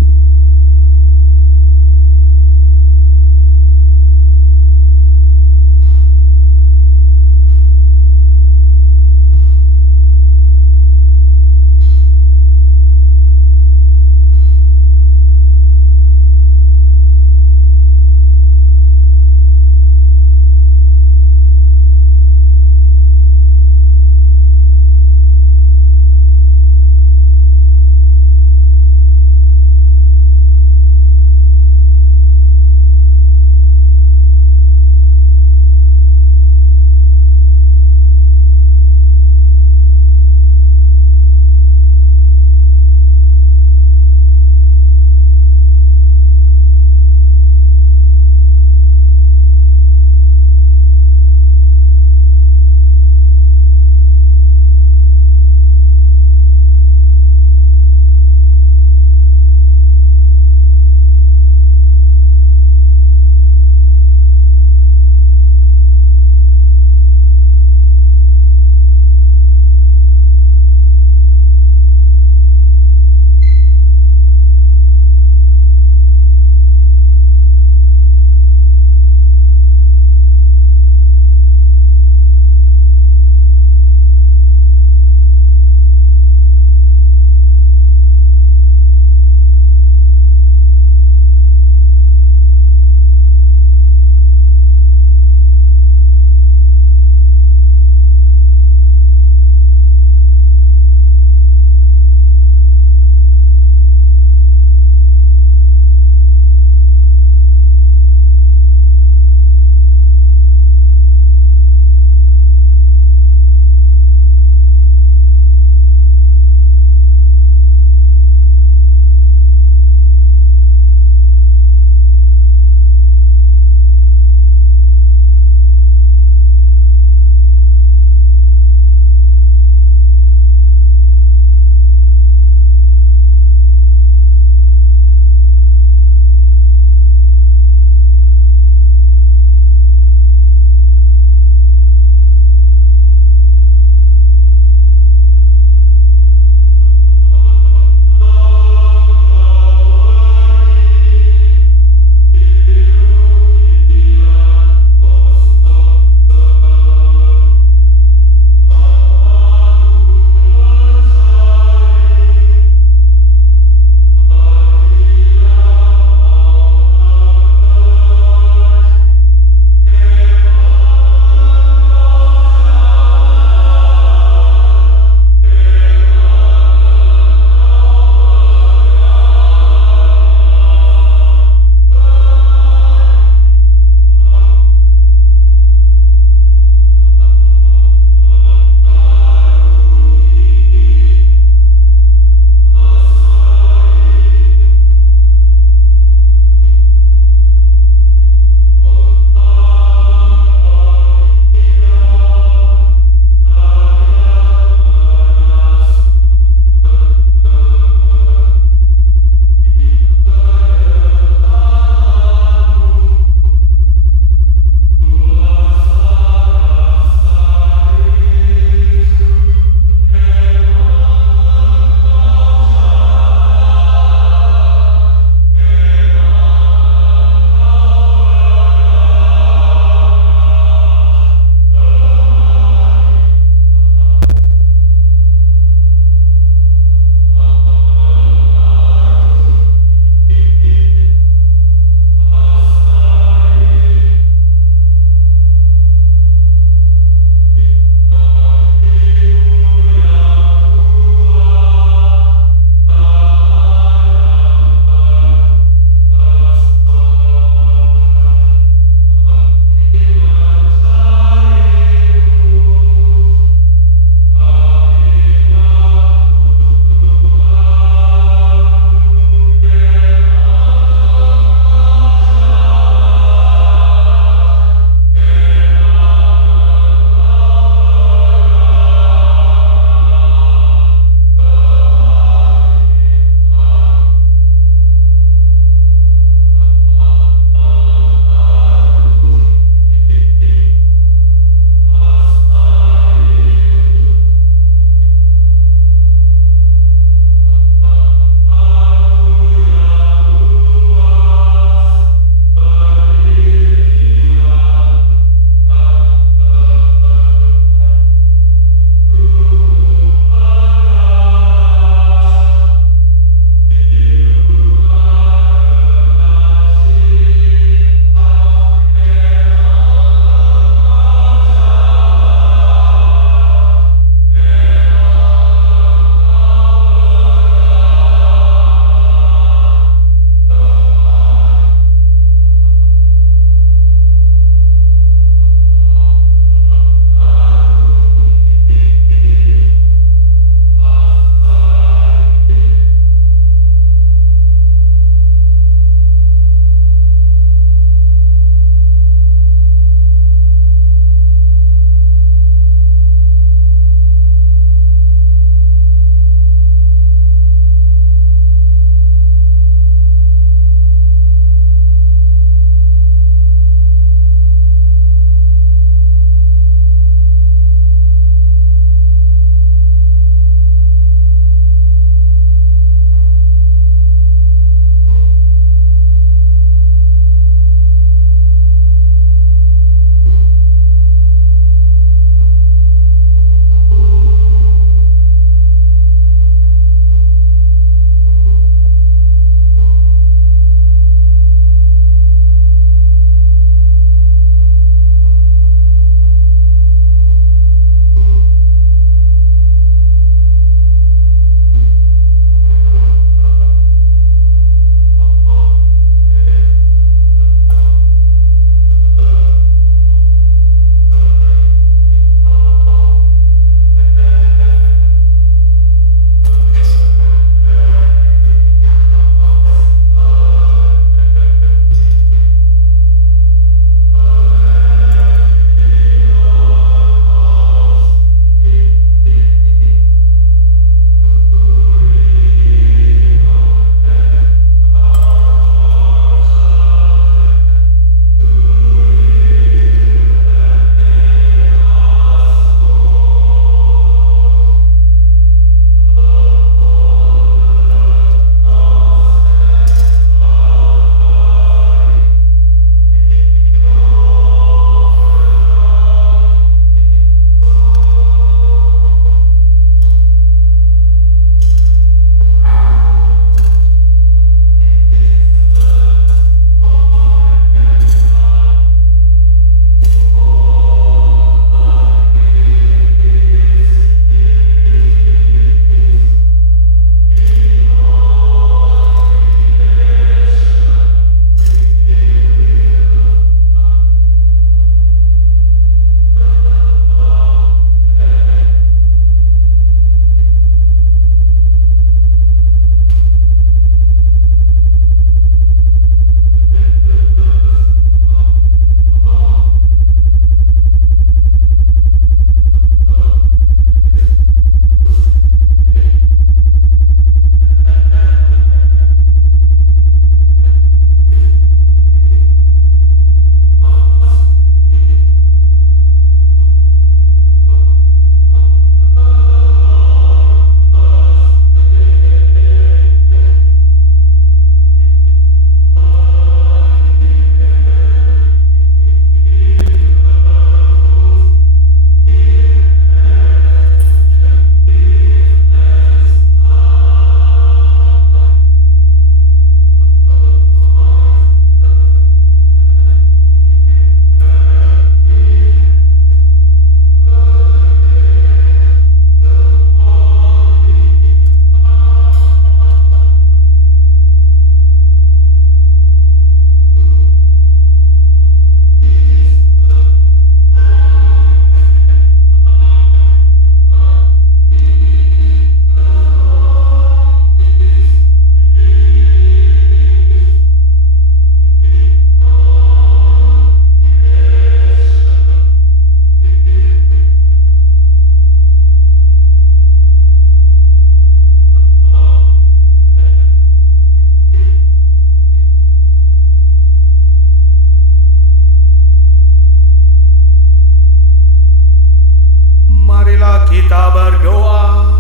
kita berdoa.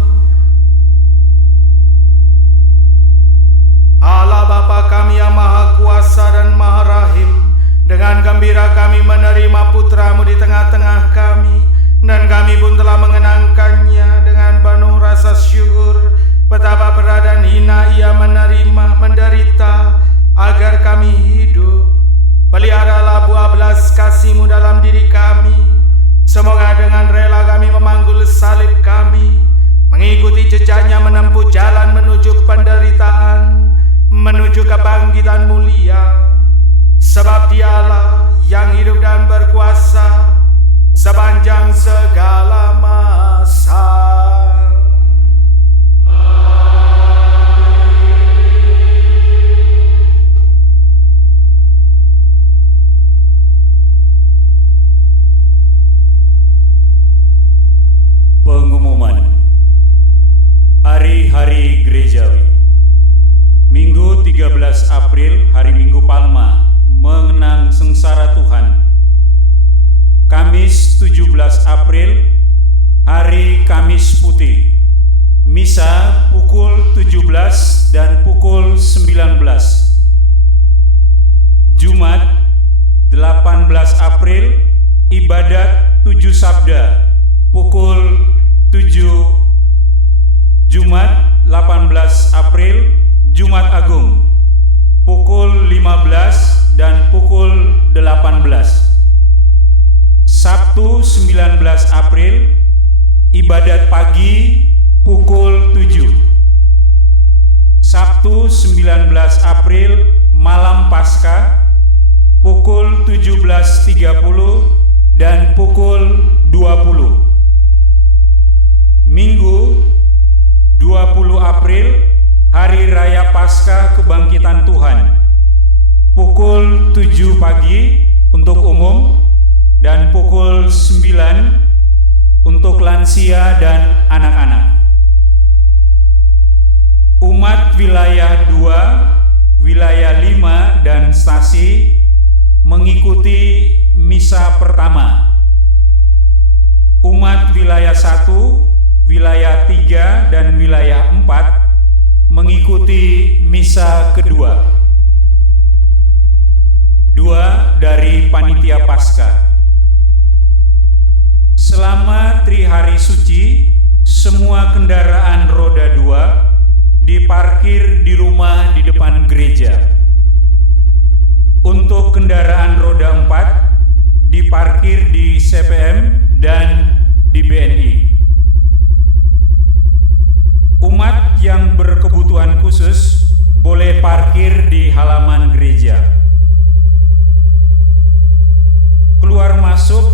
Allah Bapa kami yang Maha Kuasa dan Maha Rahim, dengan gembira kami menerima putra-Mu di tengah-tengah kami, dan kami pun telah mengenangkannya dengan penuh rasa syukur. Betapa berat dan hina ia menderita agar kami hidup. Peliharalah buah belas kasih-Mu dalam diri kami. Semoga dengan rela kami memanggul salib kami, mengikuti jejaknya menempuh jalan menuju penderitaan, menuju kebangkitan mulia. Sebab Dialah yang hidup dan berkuasa sepanjang segala masa. Pengumuman Hari-hari Gerejawi. Minggu 13 April, hari Minggu Palma, mengenang sengsara Tuhan. Kamis 17 April, hari Kamis Putih. Misa pukul 17 dan pukul 19. Jumat 18 April, ibadat 7 Sabda pukul 7. Jumat 18 April, Jumat Agung pukul 15 dan pukul 18. Sabtu 19 April, ibadat pagi pukul 7. Sabtu 19 April, malam Paskah pukul 17.30 dan pukul 20. Minggu 20 April, Hari Raya Paskah Kebangkitan Tuhan, pukul 7 pagi untuk umum dan pukul 9 untuk lansia dan anak-anak. Umat wilayah 2, wilayah 5 dan stasi mengikuti misa pertama. Umat wilayah 1, wilayah 3 dan wilayah 4 mengikuti misa kedua. 2 dari panitia Paskah. Selama Trihari Suci, semua kendaraan roda 2 diparkir di rumah di depan gereja. Untuk kendaraan roda 4 diparkir di CPM dan di BNI. Umat yang berkebutuhan khusus boleh parkir di halaman gereja. Keluar masuk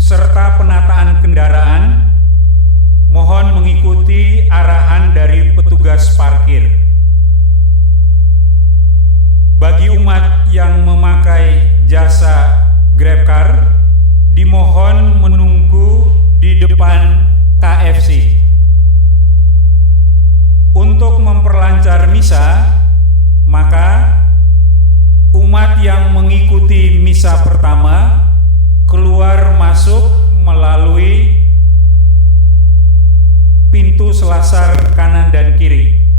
serta penataan kendaraan mohon mengikuti arahan dari petugas parkir. Bagi umat yang memakai jasa GrabCar, dimohon menunggu di depan KFC. Untuk memperlancar misa, maka umat yang mengikuti misa pertama keluar masuk melalui pintu selasar kanan dan kiri.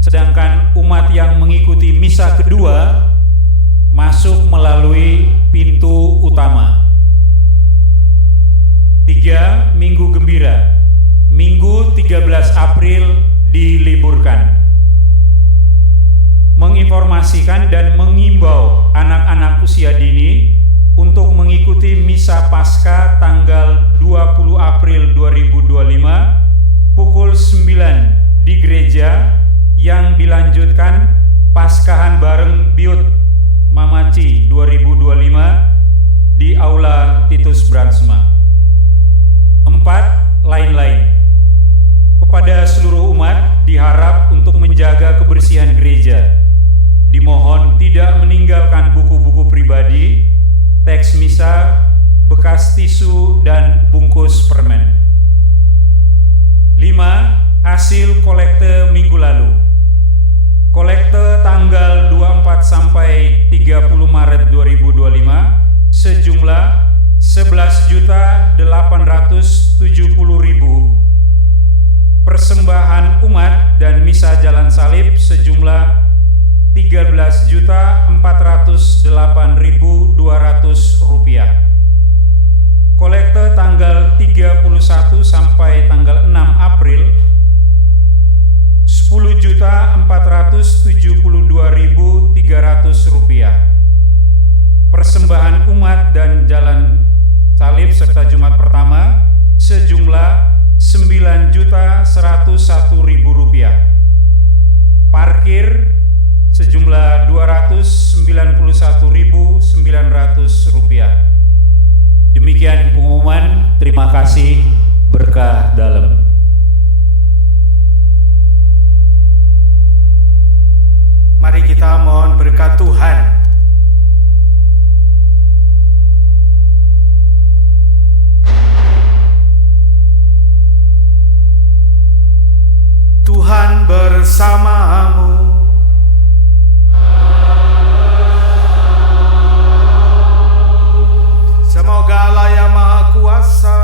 Sedangkan umat yang mengikuti misa kedua masuk melalui pintu utama. 3. Minggu Gembira. Minggu 13 April diliburkan. Menginformasikan dan mengimbau anak-anak usia dini untuk mengikuti misa Paskah tanggal 20 April 2025 pukul 9 di gereja yang dilanjutkan Paskahan bareng Biut Mamaci 2025 di Aula Titus Bransma. 4. Lain-lain. Kepada seluruh umat diharap untuk menjaga kebersihan gereja. Dimohon tidak meninggalkan buku-buku pribadi, teks misa, bekas tisu, dan bungkus permen. 5. Hasil kolekte minggu lalu. Kolekte tanggal 24 sampai 30 Maret 2025 sejumlah 11.870.000 Rp108.200. Kolekte tanggal 31 sampai tanggal 6 April Rp10.472.300. Persembahan umat dan jalan salib serta Jumat pertama sejumlah Rp9.101.000. Parkir sejumlah Rp291.900. Demikian pengumuman, terima kasih, berkah dalam. Mari kita mohon berkat Tuhan. Tuhan bersamamu. Semoga Allah yang Maha Kuasa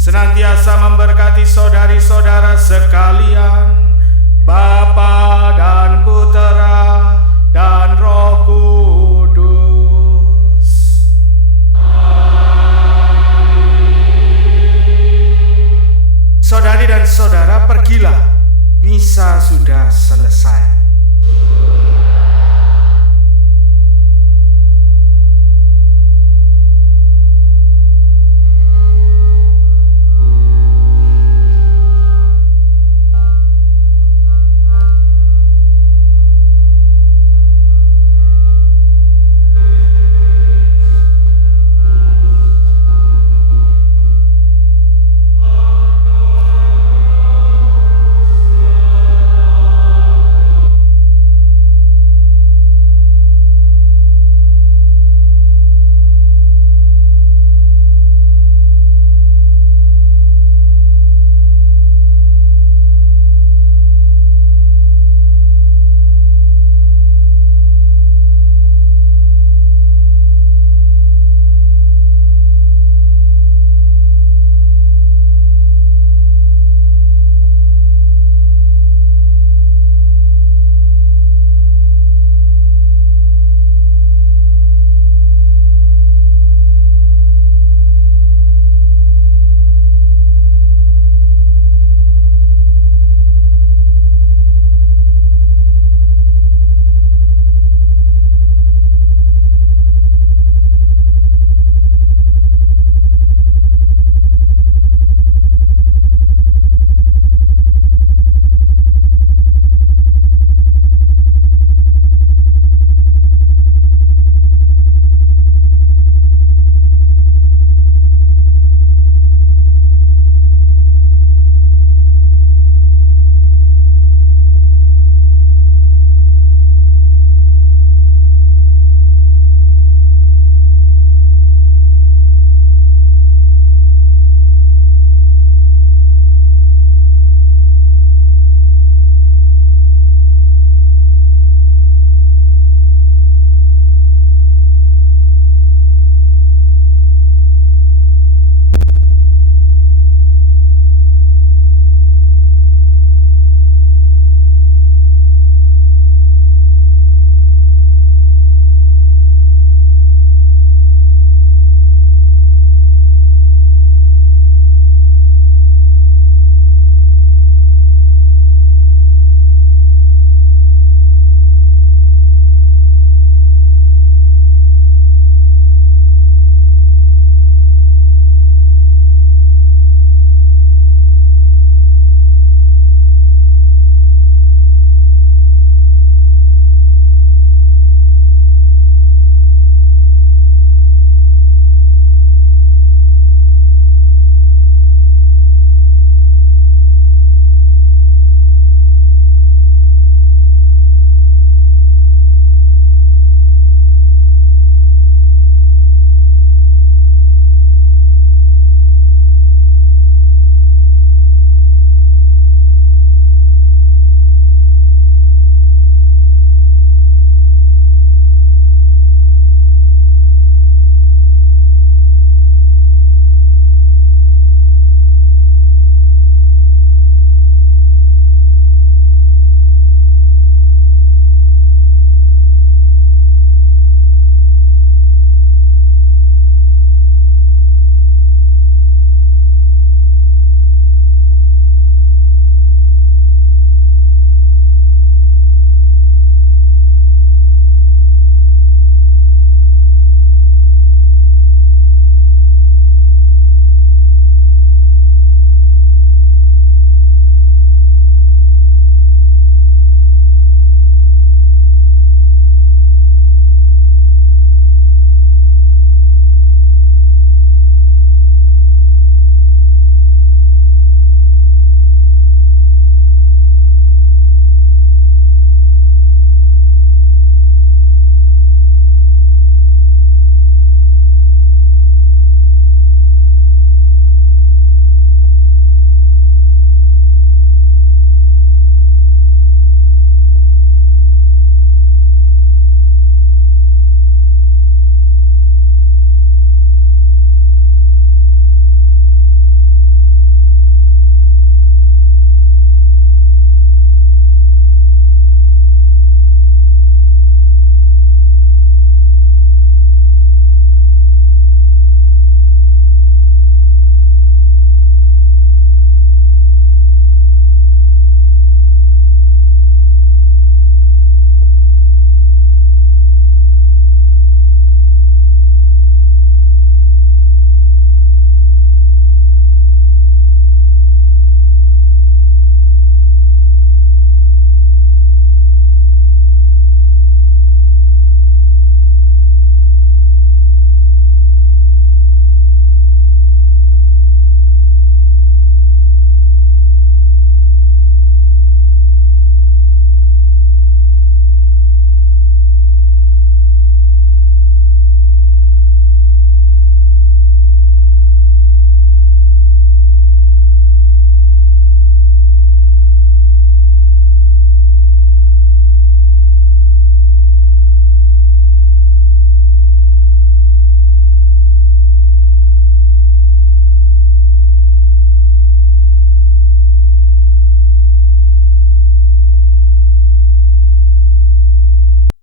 senantiasa memberkati saudari-saudara sekalian,